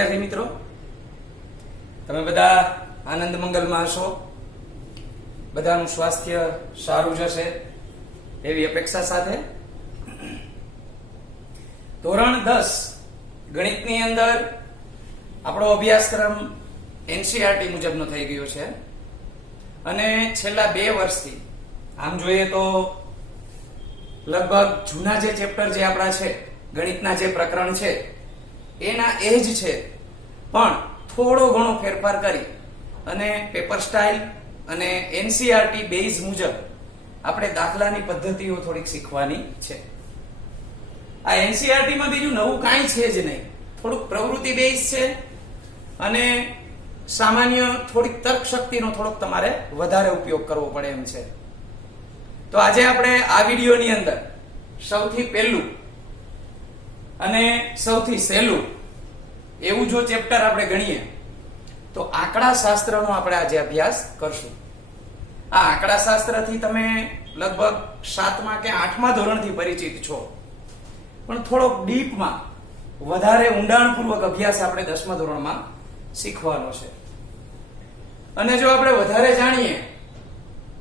વિદ્યાર્થી મિત્રો, તમે બધા આનંદ મંગલમાં હશો, બધાનું સ્વાસ્થ્ય સારું જશે એવી અપેક્ષા સાથે ધોરણ 10 ગણિતની અંદર આપણો અભ્યાસક્રમ એનસીઈઆરટી મુજબનો થઈ ગયો છે અને છેલ્લા 2 વર્ષથી આમ જોઈએ તો લગભગ જૂના જે ચેપ્ટર જે આપણા છે, ગણિતના જે પ્રકરણ છે એના એ જ છે, પણ થોડો ઘણો ફેરફાર કરી અને પેપર સ્ટાઇલ અને એનસીઈઆરટી બેઝ મુજબ આપણે દાખલાની પદ્ધતિઓ થોડીક શીખવાની છે. આ એનસીઈઆરટી માં બીજું નવું કાંઈ છે જ નહીં, થોડુંક પ્રવૃત્તિ બેઝ છે અને સામાન્ય થોડીક તર્ક શક્તિનો થોડોક તમારે વધારે ઉપયોગ કરવો પડે એમ છે. તો આજે આપણે આ વિડીયોની અંદર સૌથી પહેલું અને સૌથી સહેલું એવું જો ચેપ્ટર આપણે ગણીએ તો આંકડા શાસ્ત્રનો આપણે આજે અભ્યાસ કરશું. આ આંકડા શાસ્ત્રથી તમે લગભગ 7મા કે 8મા ધોરણથી પરિચિત છો, પણ થોડોક ડીપમાં વધારે ઊંડાણપૂર્વક અભ્યાસ આપણે 10મા ધોરણમાં શીખવાનો છે. અને જો આપણે વધારે જાણીએ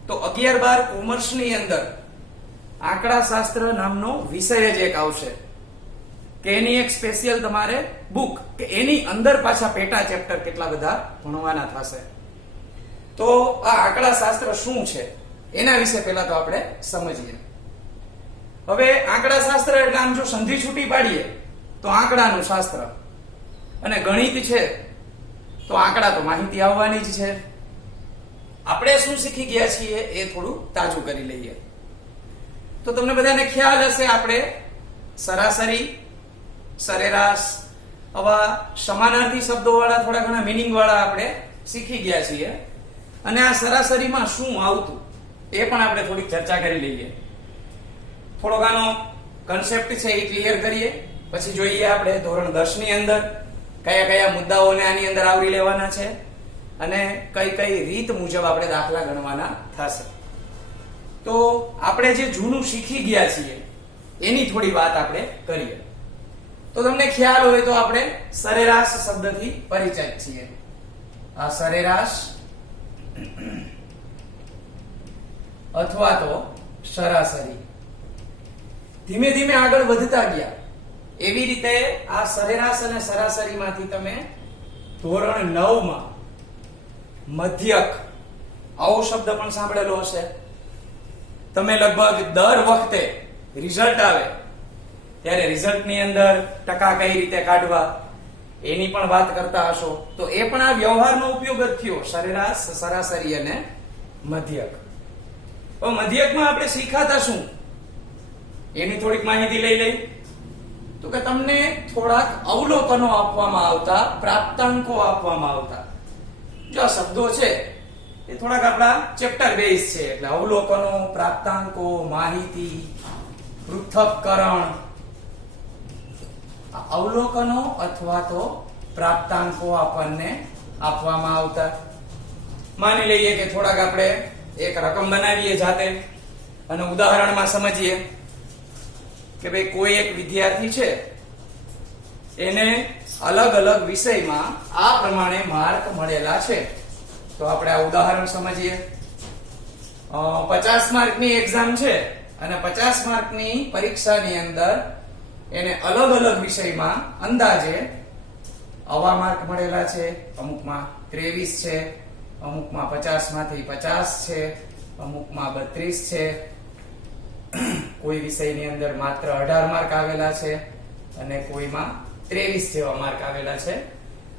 તો 11-12 કોમર્સની અંદર આંકડા શાસ્ત્ર નામનો વિષય જ એક આવશે કે એની એક સ્પેશિયલ તમારે બુક કે એની અંદર પાછા પેટા ચેપ્ટર કેટલા બધા ભણવાના થશે. તો આ આંકડા શાસ્ત્ર શું છે એના વિશે પહેલા તો આપણે સમજીએ. હવે આંકડા શાસ્ત્ર એટલે આમ જો સંધિ છૂટી પાડીએ તો આંકડાનું શાસ્ત્ર, અને ગણિત છે તો આંકડા તો માહિતી આવવાની જ છે. આપણે શું શીખી ગયા છીએ એ થોડું તાજું કરી લઈએ. તો તમને બધાને ખ્યાલ હશે, આપણે સરાસરી, સરેરાશ આવા સમાનાર્થી શબ્દો વાળા થોડા ઘણા મીનિંગ વાળા આપણે શીખી ગયા છીએ, અને આ સરાસરીમાં શું આવતું એ પણ આપણે થોડીક ચર્ચા કરી લઈએ. થોડોક આનો કન્સેપ્ટ છે એ ક્લિયર કરીએ, પછી જોઈએ આપણે ધોરણ 10 ની અંદર કયા કયા મુદ્દાઓને આની અંદર આવરી લેવાના છે અને કઈ કઈ રીત મુજબ આપણે દાખલા ગણવાના થશે. તો આપણે જે જૂનું શીખી ગયા છીએ એની થોડી વાત આપણે કરીએ. તો તમને ખ્યાલ હોય તો આપણે સરેરાશ શબ્દથી પરિચિત છીએ. આ સરેરાશ અથવા તો સરાસરી ધીમે ધીમે આગળ વધતા ગયા. એવી રીતે આ સરેરાશ અને સરાસરીમાંથી તમે ધોરણ 9 માં મધ્યક આવો શબ્દ પણ સાંભળેલો હશે. તમે લગભગ દર વખતે રિઝલ્ટ આવે ત્યારે રિઝલ્ટની અંદર ટકા કઈ રીતે કાઢવા એની પણ વાત કરતા હશો. તો એ પણ આ વ્યવહારનો ઉપયોગ જ થયો, સરેરાશ, સરાસરી અને મધ્યક. તો મધ્યકમાં આપણે શીખાતા શું એની થોડીક માહિતી લઈ લઈ. તો કે તમને થોડાક અવલોકનો આપવામાં આવતા, પ્રાપ્તાંકો આપવામાં આવતા. જો આ શબ્દો છે એ થોડાક આપણા ચેપ્ટર બેઝ છે, એટલે અવલોકનો, પ્રાપ્તાંકો, માહિતી, પૃથક્કરણ. અવલોકનો અથવા તો પ્રાપ્તાંકો આપણને આપવામાં આવતા. માની લઈએ કે થોડાક આપણે એક રકમ બનાવીએ જાતે અને ઉદાહરણમાં સમજીએ કે ભાઈ કોઈ એક વિદ્યાર્થી છે, એને અલગ અલગ વિષયમાં આ પ્રમાણે માર્ક મળેલા છે. તો આપણે આ ઉદાહરણ સમજીએ. 50 માર્કની એક્ઝામ છે અને 50 માર્કની પરીક્ષાની અંદર એને અલગ અલગ વિષયમાં અંદાજે આવા માર્ક મળેલા છે. અમુકમાં 23 છે, અમુકમાં 50 માંથી 50 છે, અમુકમાં 32 છે, કોઈ વિષયની અંદર માત્ર 18 માર્ક આવેલા છે અને કોઈમાં 23 જેવા માર્ક આવેલા છે.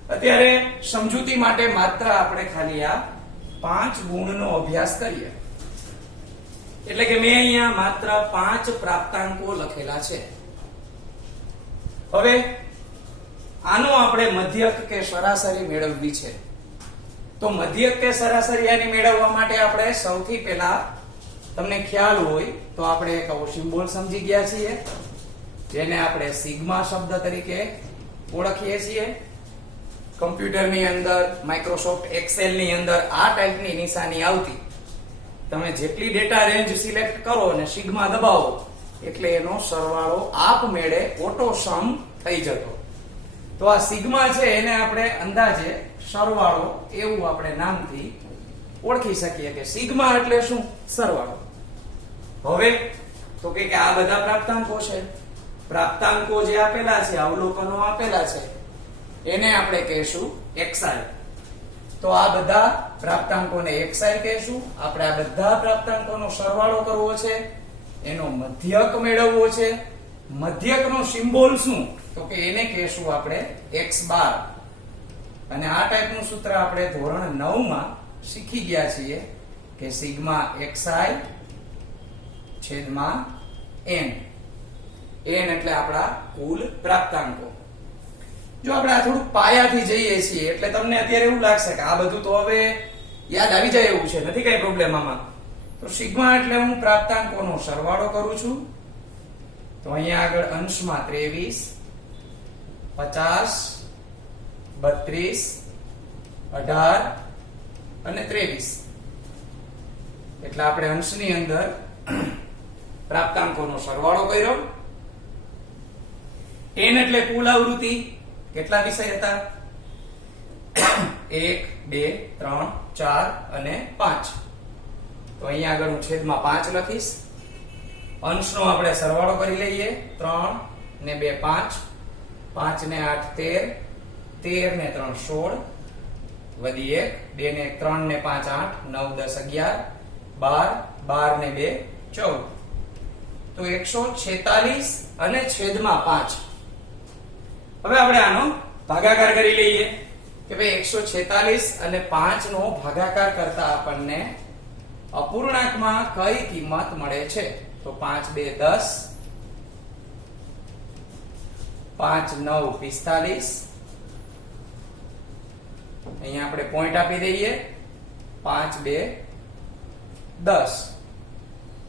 અત્યારે સમજૂતી માટે માત્ર આપણે ખાલી આ 5 ગુણનો અભ્યાસ કરીએ. એટલે કે મેં અહીંયા માત્ર 5 પ્રાપ્તાંકો લખેલા છે. હવે આનો આપણે મધ્યક કે સરાસરી મેળવવી છે. તો મધ્યક કે સરાસરી આની મેળવવા માટે આપણે સૌથી પહેલા, તમને ખ્યાલ હોય તો આપણે એક આવો સિમ્બોલ સમજી ગયા છીએ જેને આપણે સિગ્મા શબ્દ તરીકે ઓળખીએ છીએ. કમ્પ્યુટરની અંદર, માઇક્રોસોફ્ટ એક્સેલ ની અંદર આ ટાઈપની નિશાની આવતી. તમે જેટલી ડેટા રેન્જ સિલેક્ટ કરો અને સિગ્મા દબાવો એટલે એનો સરવાળો આપમેળે ઓટો સમ થઈ જતો. તો આ સિગ્મા છે એને આપણે અંદાજે સરવાળો એવું આપણે નામથી ઓળખી શકીએ કે સિગ્મા એટલે શું? સરવાળો. હવે તો કે આ બધા પ્રાપ્તાંકો છે, પ્રાપ્તાંકો જે આપેલા છે, અવલોકનો આપેલા છે, એને આપણે કહેશું xi. તો આ બધા પ્રાપ્તાંકોને xi કહેશું. આપણે આ બધા પ્રાપ્તાંકોનો સરવાળો કરવો છે, એનો મધ્યક મેળવવો છે. મધ્યકનો સિમ્બોલ શું? તો કે એને કહેશું આપણે x બાર. અને આ ટાઈપનું સૂત્ર આપણે ધોરણ 9 માં શીખી ગયા છીએ કે સિગ્મા xi છેદમાં n. n એટલે આપણા કુલ પ્રાપ્તાંકો. જો આપણે આ થોડું પાયાથી જઈએ છીએ એટલે તમને અત્યારે એવું લાગશે કે આ બધું તો હવે યાદ આવી જાય એવું છે, નથી કઈ પ્રોબ્લેમ આમાં. તો સિગ્મા એટલે હું પ્રાપ્તાંકોનો સરવાળો કરું છું. તો અહીંયા આગળ અંશમાં 23, 50, 32, 18 અને 23 એટલે આપણે અંશની અંદર પ્રાપ્તાંકોનો સરવાળો કર્યો. n એટલે કુલ આવૃત્તિ. કેટલા વિષય હતા? 1, 2, 3, 4 અને 5. તો અહીંયા આગળ હું છેદમાં 5 લખીશ. અંશનો આપણે સરવાળો કરી લઈએ. 3 ને 2 5, 5 ને 8 13, 13 ને 3 16, વધી 1, 2 ને 3 ને 5 8, 9 10 11, 12, 12 ને 2 14. તો 146 અને છેદમાં 5. હવે આપણે આનો ભાગાકાર કરી લઈએ કે ભાઈ 146 અને 5 નો ભાગાકાર કરતા આપણને અપૂર્ણાંકમાં કઈ કિંમત મળે છે? તો 5 2 10, 5 9 45. અહીંયા આપણે પોઈન્ટ આપી દઈએ. 5 2 10.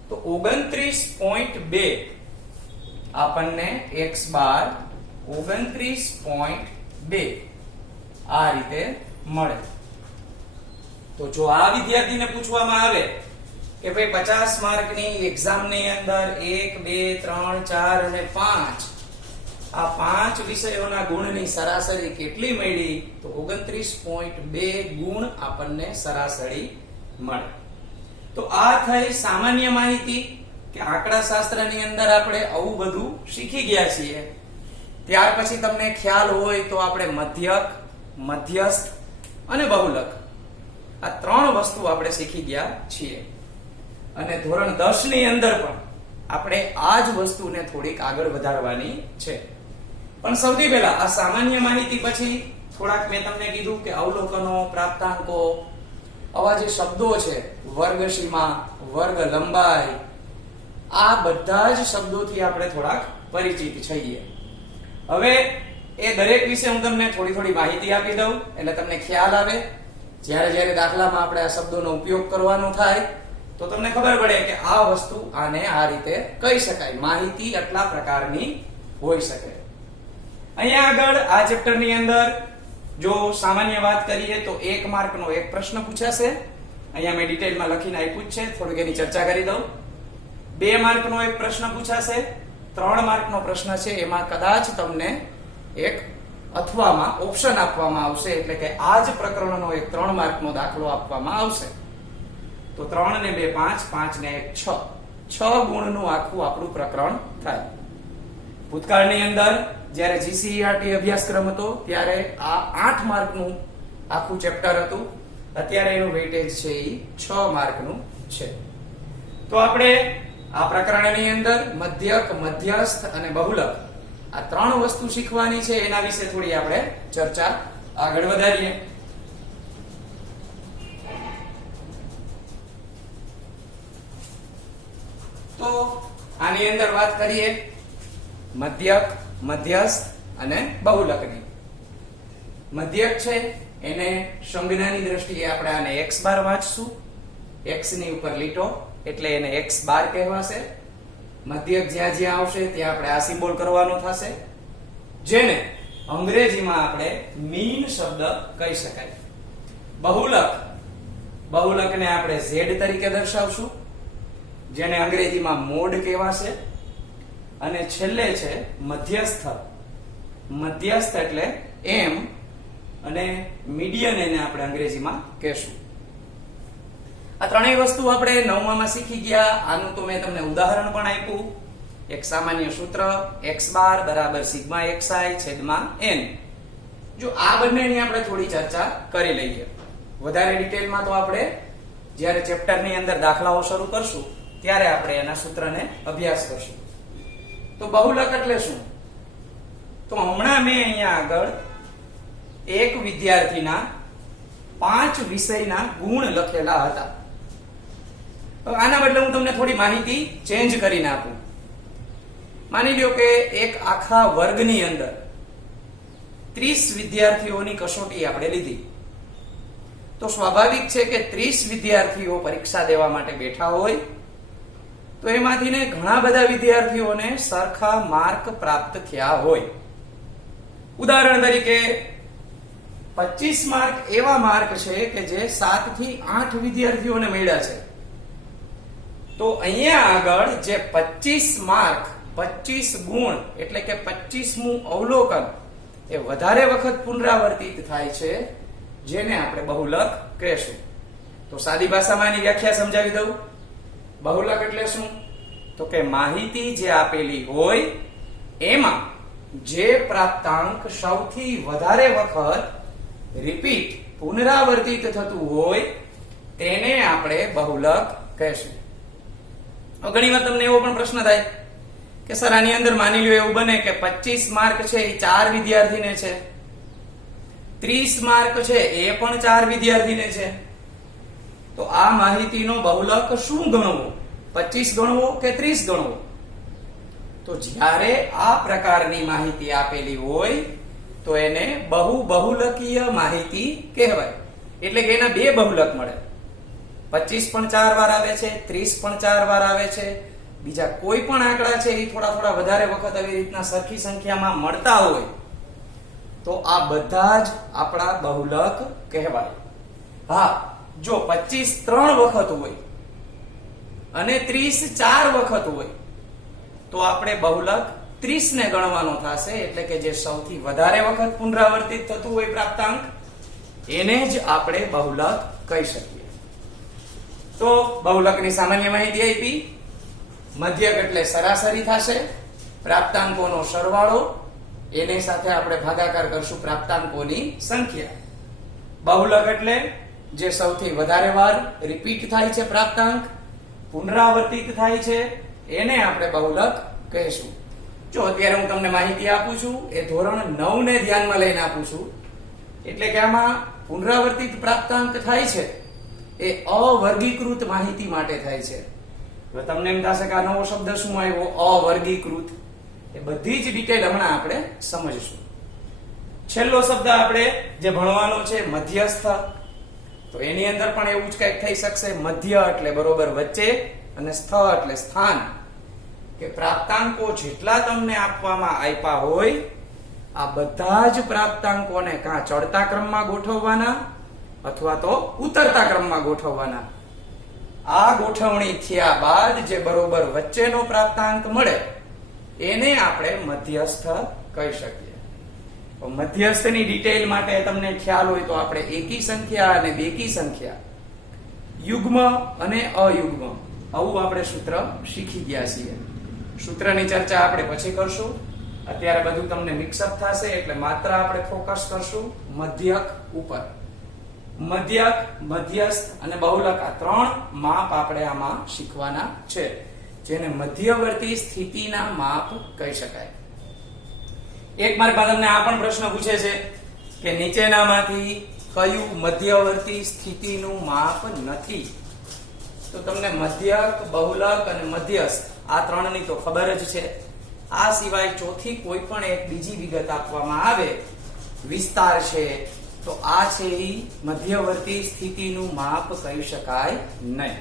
તો 29.2 આપણને x બાર 29.2 આ રીતે મળે. તો જો આ વિદ્યાર્થીને પૂછવામાં આવે કે ભાઈ 50 માર્કની એક્ઝામની અંદર 1 2 3 4 અને 5 આ 5 વિષયોના ગુણની સરાસરી કેટલી મળી? તો 29.2 ગુણ આપણને સરાસરી મળે. તો આ થઈ સામાન્ય માહિતી કે આંકડા શાસ્ત્રની અંદર આપણે આવું બધું શીખી ગયા છીએ. ત્યાર પછી તમને ખ્યાલ હોય તો આપણે મધ્યક, મધ્યસ્થ અને બહુલક આ 3 વસ્તુ આપણે શીખી ગયા છીએ. અને ધોરણ 10 ની અંદર પણ આપણે આ જ વસ્તુને થોડીક આગળ વધારવાની છે. પણ સૌથી પહેલા આ સામાન્ય માહિતી પછી થોડાક મેં તમને કીધું કે અવલોકનો, પ્રાપ્તાંકો, આવા જે શબ્દો છે, વર્ગ સીમા, વર્ગ લંબાઈ, આ બધા જ શબ્દોથી આપણે થોડાક પરિચિત છીએ. હવે એ દરેક વિશે હું તમને થોડી થોડી માહિતી આપી દઉં એટલે તમને ખ્યાલ આવે. જ્યારે જ્યારે દાખલામાં આપણે આ શબ્દોનો ઉપયોગ કરવાનો થાય તો તમને ખબર પડે કે આ વસ્તુ આને આ રીતે કહી શકાય. માહિતી આટલા પ્રકારની હોઈ શકે. અહીંયા આગળ આ ચેપ્ટરની અંદર જો સામાન્ય વાત કરીએ તો 1 માર્કનો એક પ્રશ્ન પૂછાશે. અહીંયા મેં ડિટેલમાં લખીને આપ્યું છે, થોડીક એની ચર્ચા કરી દઉં. 2 માર્કનો એક પ્રશ્ન પૂછાશે. 3 માર્કનો પ્રશ્ન છે, એમાં કદાચ તમને એક અથવામાં ઓપ્શન આપવામાં આવશે, એટલે કે આ જ પ્રકરણનો એક 3 માર્કનો દાખલો આપવામાં આવશે. તો 3 ને 2 5, 5 ને 1 6, 6 ગુણનું આખું આપણું પ્રકરણ થાય. ભૂતકાળની અંદર જ્યારે GCERT અભ્યાસક્રમ હતો ત્યારે આ 8 માર્કનું આખું ચેપ્ટર હતું. અત્યારે એનું વેઇટેજ છે એ 6 માર્કનું છે. તો આપણે આ પ્રકરણની અંદર મધ્યક, મધ્યસ્થ અને બહુલક આ 3 વસ્તુ શીખવાની છે. એના વિશે થોડી આપણે ચર્ચા આગળ વધારીએ. તો આની અંદર વાત કરીએ મધ્યક, મધ્યસ્થ અને બહુલકની. મધ્યક છે એને સંજ્ઞાની દ્રષ્ટિએ આપણે આને x બાર વાંચશું. x ની ઉપર લીટો એટલે એને x બાર કહેવાશે. મધ્યક જ્યાં જ્યાં આવશે ત્યાં આપણે આ સિમ્બોલ કરવાનો થશે, જેને અંગ્રેજીમાં આપણે મીન શબ્દ કહી શકાય. બહુલક, બહુલકને આપણે z તરીકે દર્શાવશું, જેને અંગ્રેજીમાં મોડ કહેવાશે. અને છેલ્લે છે મધ્યસ્થ. મધ્યસ્થ એટલે એમ, અને મીડિયન એને આપણે અંગ્રેજીમાં કહેશું. આ ત્રણેય વસ્તુ આપણે નવમામાં શીખી ગયા. આનું તો મેં તમને ઉદાહરણ પણ આપ્યું. એક સામાન્ય સૂત્ર x બાર બરાબર સિગ્મા xi છેદમાં n. જો આ બંનેની આપણે થોડી ચર્ચા કરી લઈએ. વધારે ડિટેલમાં તો આપણે જ્યારે ચેપ્ટરની અંદર દાખલાઓ શરૂ કરશું ત્યારે આપણે એના સૂત્રને અભ્યાસ કરશું. તો બહુલક એટલે શું? તો હમણાં મેં અહીંયા આગળ એક વિદ્યાર્થીના 5 વિષયના ગુણ લખેલા હતા. આના બદલે હું તમને થોડી માહિતી ચેન્જ કરીને આપું. માની લ્યો કે એક આખા વર્ગની અંદર 30 વિદ્યાર્થીઓની કસોટી આપણે લીધી. તો સ્વાભાવિક છે કે 30 વિદ્યાર્થીઓ પરીક્ષા દેવા માટે બેઠા હોય તો એમાંથી ને ઘણા બધા વિદ્યાર્થીઓને સરખા માર્ક પ્રાપ્ત થયા હોય. ઉદાહરણ તરીકે 25 માર્ક એવા માર્ક છે કે જે 7 થી 8 વિદ્યાર્થીઓને મળ્યા છે. તો અહીંયા આગળ જે 25 માર્ક 25 ગુણ એટલે કે 25મું અવલોકન એ વધારે વખત પુનરાવર્તિત થાય છે, જેને આપણે બહુલક કહેશું. તો સાદી ભાષામાં એની વ્યાખ્યા સમજાવી દઉં. બહુલક એટલે શું? તો કે માહિતી જે આપેલી હોય એમાં જે પ્રાપ્તાંક સૌથી વધારે વખત રિપીટ પુનરાવર્તિત થતું હોય તેને આપણે બહુલક કહેશું. ઘણી વાર તમને એવો પણ પ્રશ્ન થાય કે સર આની અંદર માની લ્યો એવું બને કે 25 માર્ક છે એ 4 વિદ્યાર્થીને છે, 30 માર્ક છે એ પણ 4 વિદ્યાર્થીને છે. તો આ માહિતીનો બહુલક શું ગણવો? 25 ગણવો કે 30 ગણવો? તો જ્યારે આ પ્રકારની માહિતી આપેલી હોય તો એને બહુલકીય માહિતી કહેવાય. એટલે કે એના બે બહુલક મળે. 25 પણ 4 વાર આવે છે, 30 પણ 4 વાર આવે છે. બીજા કોઈ પણ આંકડા છે એ થોડા વધારે વખત આવી રીતના સરખી સંખ્યામાં મળતા હોય તો આ બધા જ આપણા બહુલક કહેવાય. હા, જો 25 3 વખત હોય અને 30 4 વખત હોય તો આપણે બહુલક 30 ને ગણવાનો થશે. એટલે કે જે સૌથી વધારે વખત પુનરાવર્તિત થતું હોય પ્રાપ્તાંક એને જ આપણે બહુલક કહી શકીએ. તો બહુલકની સામાન્ય માહિતી આપી. મધ્યક એટલે સરાસરી થશે, પ્રાપ્તાંકોનો સરવાળો, એની સાથે આપણે ભાગાકાર કરશું પ્રાપ્તાંકોની સંખ્યા. બહુલક એટલે જે સૌથી વધારે વાર રિપીટ થાય છે, પ્રાપ્તાંક પુનરાવર્તિત થાય છે, એને આપણે બહુલક કહીશું. જો અત્યારે હું તમને માહિતી આપું છું એ ધોરણ 9 ને ધ્યાનમાં લઈને આપું છું. એટલે કે આમાં પુનરાવર્તિત પ્રાપ્તાંક થાય છે એ અવર્ગીકૃત માહિતી માટે થાય છે. હવે તમને એમ થશે કે આ નવો શબ્દ શું આવ્યો? અવર્ગીકૃત. એ બધી જ ડિટેલ હમણાં આપણે સમજીશું. છેલ્લો શબ્દ આપણે જે ભણવાનો છે મધ્યસ્થ. તો એની અંદર પણ એવું જ કંઈક થઈ શકશે. મધ્ય એટલે બરોબર વચ્ચે, અને સ્થ એટલે સ્થાન. કે પ્રાપ્તાંકો જેટલા તમને આપવામાં આપ્યા હોય આ બધા જ પ્રાપ્તાંકોને કાં ચડતા ક્રમમાં ગોઠવવાના અથવા તો ઉતરતા ક્રમમાં ગોઠવવાના. આ ગોઠવણી થયા બાદ જે બરોબર વચ્ચેનો પ્રાપ્તાંક મળે એને આપણે મધ્યસ્થ કહી શકીએ. મધ્યસ્થની ડિટેલ માટે તમને ખ્યાલ હોય તો આપણે એકી સંખ્યા અને બેકી સંખ્યા, યુગ્મ અને અયુગ્મ, આવું આપણે સૂત્ર શીખી ગયા છીએ. સૂત્રની ચર્ચા આપણે પછી કરશું. અત્યારે બધું તમને મિક્સઅપ થશે એટલે માત્ર આપણે ફોકસ કરશું મધ્યક ઉપર. મધ્યક, મધ્યસ્થ અને બહુલક આ 3 માપ આપણે આમાં શીખવાના છે, જેને મધ્યવર્તી સ્થિતિના માપ કહી શકાય. એક મારી પાસે તમને આ પણ પ્રશ્ન પૂછે છે કે નીચેનામાંથી કયું મધ્યવર્તી સ્થિતિનું માપ નથી? તો તમને મધ્યક, બહુલક અને મધ્યસ્થ આ 3ની તો ખબર જ છે. આ સિવાય ચોથી કોઈ પણ એક બીજી વિગત આપવામાં આવે, વિસ્તાર છે, તો આ છે એ મધ્યવર્તી સ્થિતિનું માપ કહી શકાય નહીં.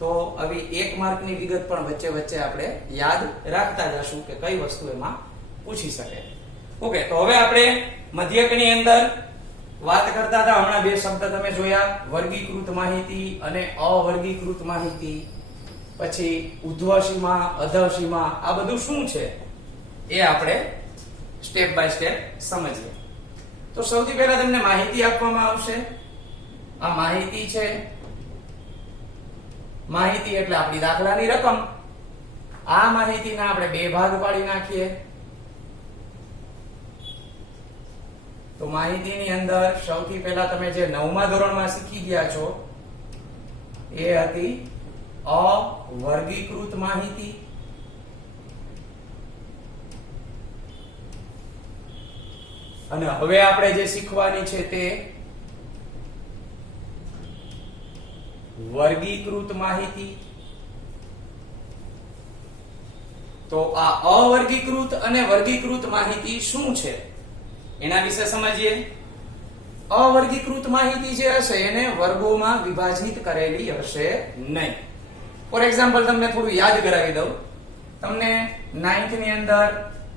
તો આવી 1 માર્કની વિગત પણ વચ્ચે વચ્ચે આપણે યાદ રાખતા જશું કે કઈ વસ્તુ એમાં પૂછી શકે. ઓકે, તો હવે આપણે મધ્યકની અંદર વાત કરતા હતા. હમણાં 2 શબ્દ તમે જોયા, વર્ગીકૃત માહિતી અને અવર્ગીકૃત માહિતી. પછી ઉધ્વ સીમા, અધઃ સીમા, આ બધું શું છે એ આપણે સ્ટેપ બાય સ્ટેપ સમજીએ. તો સૌથી પહેલા તમને માહિતી આપવામાં આવશે. આ માહિતી છે. માહિતી એટલે આપણી દાખલાની રકમ. આ માહિતીના આપણે બે ભાગ પાડી નાખીએ. તો માહિતીની અંદર સૌથી પહેલા તમે જે 9મા ધોરણમાં શીખી ગયા છો એ હતી અવર્ગીકૃત માહિતી. અને હવે આપણે જે શીખવાની છે તે વર્ગીકૃત માહિતી. તો આ અવર્ગીકૃત અને વર્ગીકૃત માહિતી શું છે એના વિશે સમજીએ. અવર્ગીકૃત માહિતી જે હશે એને વર્ગોમાં વિભાજિત કરેલી હશે નહીં. ફોર એક્ઝામ્પલ તમને થોડું યાદ કરાવી દઉં. તમને 9th ની અંદર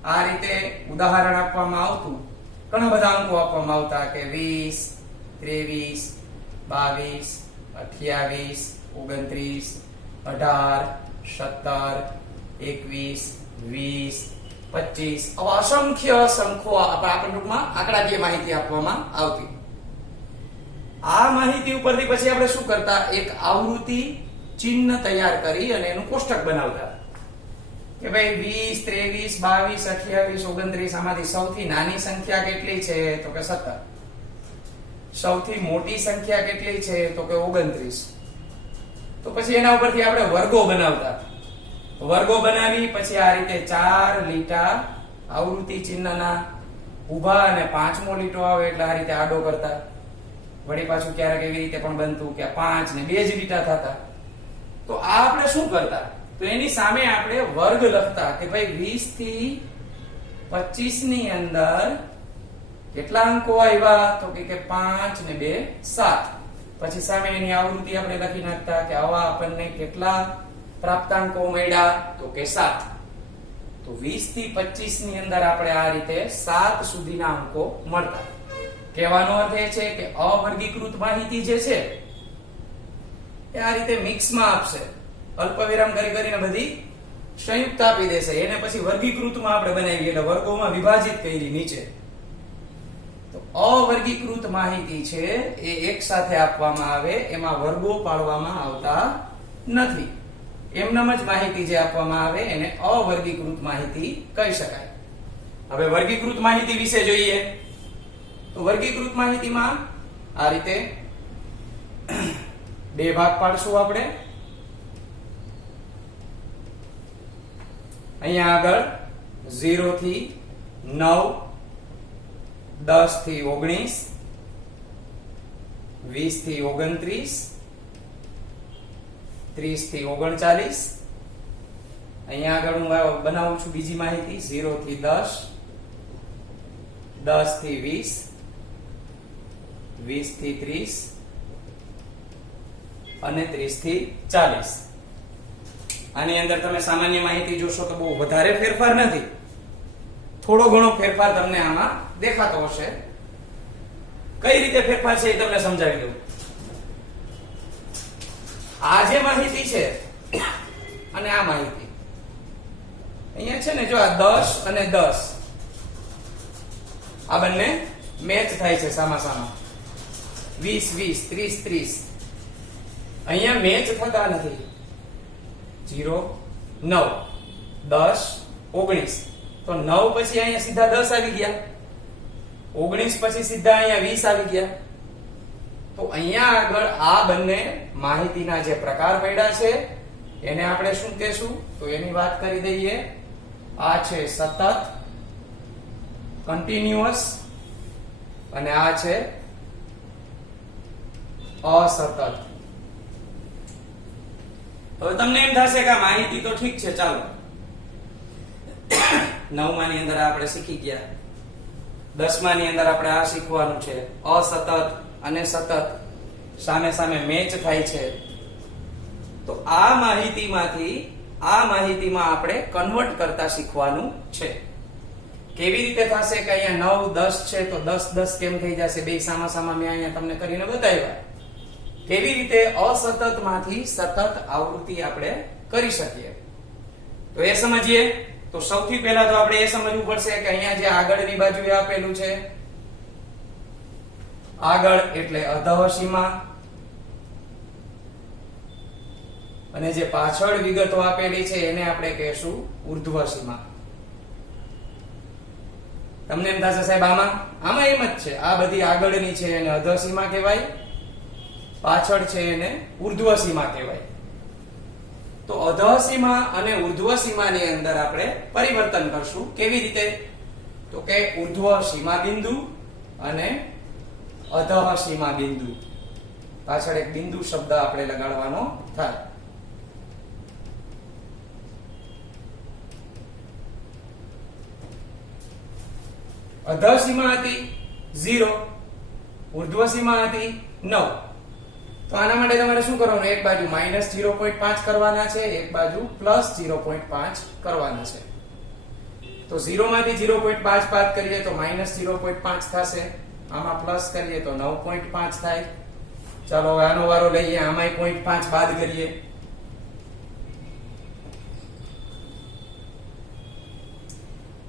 આ રીતે ઉદાહરણ આપવામાં આવતું. ઘણા બધા અંકો આપવામાં આવતા કે 20, 23, 22, 28, 29, 18, 17, 21, 20, 25 આવા અસંખ્ય સંખ્યા આપણે ટૂંકમાં આંકડાકીય માહિતી આપવામાં આવતી. આ માહિતી ઉપરથી પછી આપણે શું કરતા, એક આવૃત્તિ ચિહ્ન તૈયાર કરી અને એનું કોષ્ટક બનાવતા કે ભાઈ 20, 23, 22, 28, 29 આમાંથી સૌથી નાની સંખ્યા કેટલી છે તો કે 17. સૌથી મોટી સંખ્યા કેટલી છે તો કે 29. તો પછી એના ઉપરથી આપણે વર્ગો બનાવતા. વર્ગો બનાવી પછી આ રીતે 4 લીટા આવૃત્તિ ચિહ્નના ઊભા અને 5મો લીટો આવે એટલે આ રીતે આડો કરતા. વળી પાછું ક્યારેક એવી રીતે પણ બનતું કે 5 ને 2 જ લીટા થતા. તો આ આપણે શું કરતા, તો એની સામે આપણે વર્ગ લખતા કે ભાઈ 20 થી 25 ની અંદર કેટલા અંકો આવ્યા તો કે 5 ને 2 7. પછી સામે એની આવૃત્તિ આપણે લખી નાખતા કે આવા આપણને કેટલા પ્રાપ્તાંકો મળ્યા તો કે 7. તો 20 થી 25 ની અંદર આપણે આ રીતે 7 સુધીના અંકો મળતા. કહેવાનો અર્થ એ છે કે અવર્ગીકૃત માહિતી જે છે એ આ રીતે મિક્સમાં આપશે. અલ્પવિરામ કરીને બધી સંયુક્ત આપી દેશે. એને પછી વર્ગીકૃતમાં આપણે બનાવી એટલે વર્ગોમાં વિભાજિત કરી નીચે. તો અવર્ગીકૃત માહિતી છે એ એક સાથે આપવામાં આવે, એમાં વર્ગો પાડવામાં આવતા નથી. એમનામ જ માહિતી જે આપવામાં આવે એને અવર્ગીકૃત માહિતી કહી શકાય. હવે વર્ગીકૃત માહિતી વિશે જોઈએ. તો વર્ગીકૃત માહિતીમાં આ રીતે બે ભાગ પાડશું આપણે. અહીંયા આગળ 0 થી 9, 10 થી 19, 20 થી 29, 30 થી 39. અહીંયા આગળ હું બનાવું છું બીજી માહિતી 0 થી 10, 10 થી 20, 20 થી 30 અને 30 થી 40. આની અંદર તમે સામાન્ય માહિતી જોશો તો બહુ વધારે ફેરફાર નથી. થોડો ઘણો ફેરફાર તમને આમાં દેખાતો હશે. કઈ રીતે ફેરફાર છે એ તમને સમજાવી દઉં. આ જે માહિતી છે અને આ માહિતી અહીંયા છે ને, જો આ 10 અને 10 આ બંને મેચ થાય છે સામા સામા. 20, 20, 30, 30 અહીંયા મેચ થતા નથી. 0, 9, 10, 19. તો 9 પછી અહીંયા સીધા 10 આવી ગયા. 19 પછી સીધા અહીંયા 20 આવી ગયા. તો અહીંયા આગળ આ બંને માહિતીના જે પ્રકાર પડ્યા છે એને આપણે શું કહેશું તો એની વાત કરી દઈએ. આ છે સતત, કન્ટિન્યુઅસ અને આ છે અસતત. હવે તમને એમ થશે કે આ માહિતી તો ઠીક છે, ચાલો 9મા ની અંદર આપણે શીખી ગયા, 10મા ની અંદર આપણે આ શીખવાનું છે. અસતત અને સતત સામે સામે મેચ થાય છે. તો આ માહિતીમાંથી આ માહિતીમાં આપણે કન્વર્ટ કરતા શીખવાનું છે. કેવી રીતે થશે કે અહીંયા 9, 10 છે તો 10, 10 કેમ થઈ જશે? બે સામા સામા મેં અહીંયા તમને કરીને બતાવ્યા. કેવી રીતે અસતત માંથી સતત આવૃત્તિ આપણે કરી શકીએ તો એ સમજીએ. તો સૌથી પહેલા તો આપણે એ સમજવું પડશે કે અહીંયા જે આગળની બાજુએ આપેલું છે, આગળ એટલે અધઃ સીમા, અને જે પાછળ વિગતો આપેલી છે એને આપણે કહીશું ઉર્ધ્વ સીમા. તમને એમ થશે સાહેબ આમાં એમ જ છે, આ બધી આગળની છે એને અધઃ સીમા કહેવાય, પાછળ છે એને ઉર્ધ્વ સીમા કહેવાય. તો અધઃ સીમા અને ઉર્ધ્વ સીમાની અંદર આપણે પરિવર્તન કરશું. કેવી રીતે? તો કે ઉર્ધ્વ સીમા બિંદુ અને અધઃ સીમા બિંદુ, પાછળ એક બિંદુ શબ્દ આપણે લગાડવાનો થાય. અધઃ સીમા હતી 0, ઉર્ધ્વ સીમા હતી 9. તો આના માટે તમારે શું કરવાનું? એક બાજુ -0.5 કરવાના છે, એક બાજુ +0.5 કરવાના છે. તો 0 માંથી 0.5 બાદ કરીએ તો -0.5 થશે, આમાં પ્લસ કરીએ તો 9.5 થાય. ચાલો હવે આનો વારો લઈએ, આમાંય 0.5 બાદ કરીએ.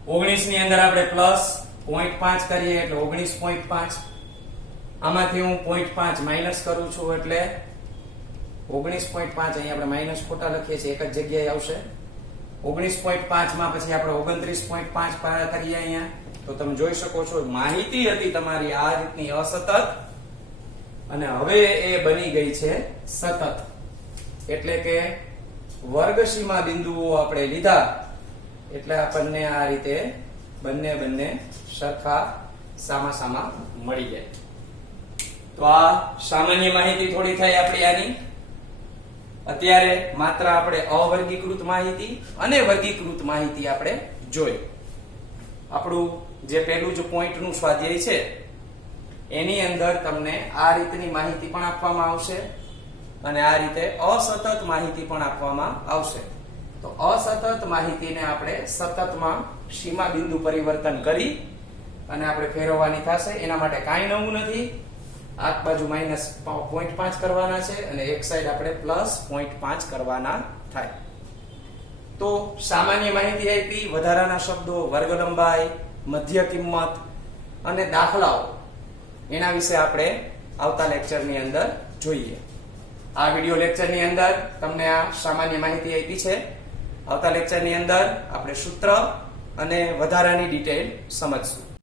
ઓગણીસ ની અંદર આપણે +0.5 કરીએ એટલે 19.5. આમાંથી હું 0.5 માઇનસ કરું છું એટલે 19.5. અહીંયા આપણે માઇનસ ખોટા લખીએ છીએ, એક જ જગ્યાએ આવશે. 19.5 માં પછી આપણે 29.5 કરીએ અહીંયા. તો તમે જોઈ શકો છો માહિતી હતી તમારી આ રીતની અસતત, અને હવે એ બની ગઈ છે સતત. એટલે કે વર્ગ સીમા બિંદુઓ આપણે લીધા એટલે આપણને આ રીતે બંને સરખા સામા મળી જાય. તો આ સામાન્ય માહિતી થોડી થઈ આપણી આની. અત્યારે માત્ર આપણે અવર્ગીકૃત માહિતી અને વર્ગીકૃત માહિતી આપણે જોઈ. આપણું જે પહેલું જ પોઈન્ટ નું સ્વાધ્યાય છે એની અંદર તમને આ રીતની માહિતી પણ આપવામાં આવશે અને આ રીતે અસતત માહિતી પણ આપવામાં આવશે. તો અસતત માહિતીને આપણે સતતમાં સીમા બિંદુ પરિવર્તન કરી અને આપણે ફેરવવાની થશે. એના માટે કાંઈ નવું નથી. આ બાજુ -0.5 કરવાના છે અને એક સાઈડ આપણે +0.5 કરવાના થાય. તો સામાન્ય માહિતી આપી, વધારાના શબ્દો, વર્ગ લંબાઈ, મધ્ય કિંમત અને દાખલાઓ, એના વિશે આપણે આવતા લેક્ચરની અંદર જોઈએ. આ વિડિયો લેક્ચરની અંદર તમને આ સામાન્ય માહિતી આપી છે. આવતા લેક્ચરની અંદર આપણે સૂત્ર અને વધારાની ડિટેલ સમજશું.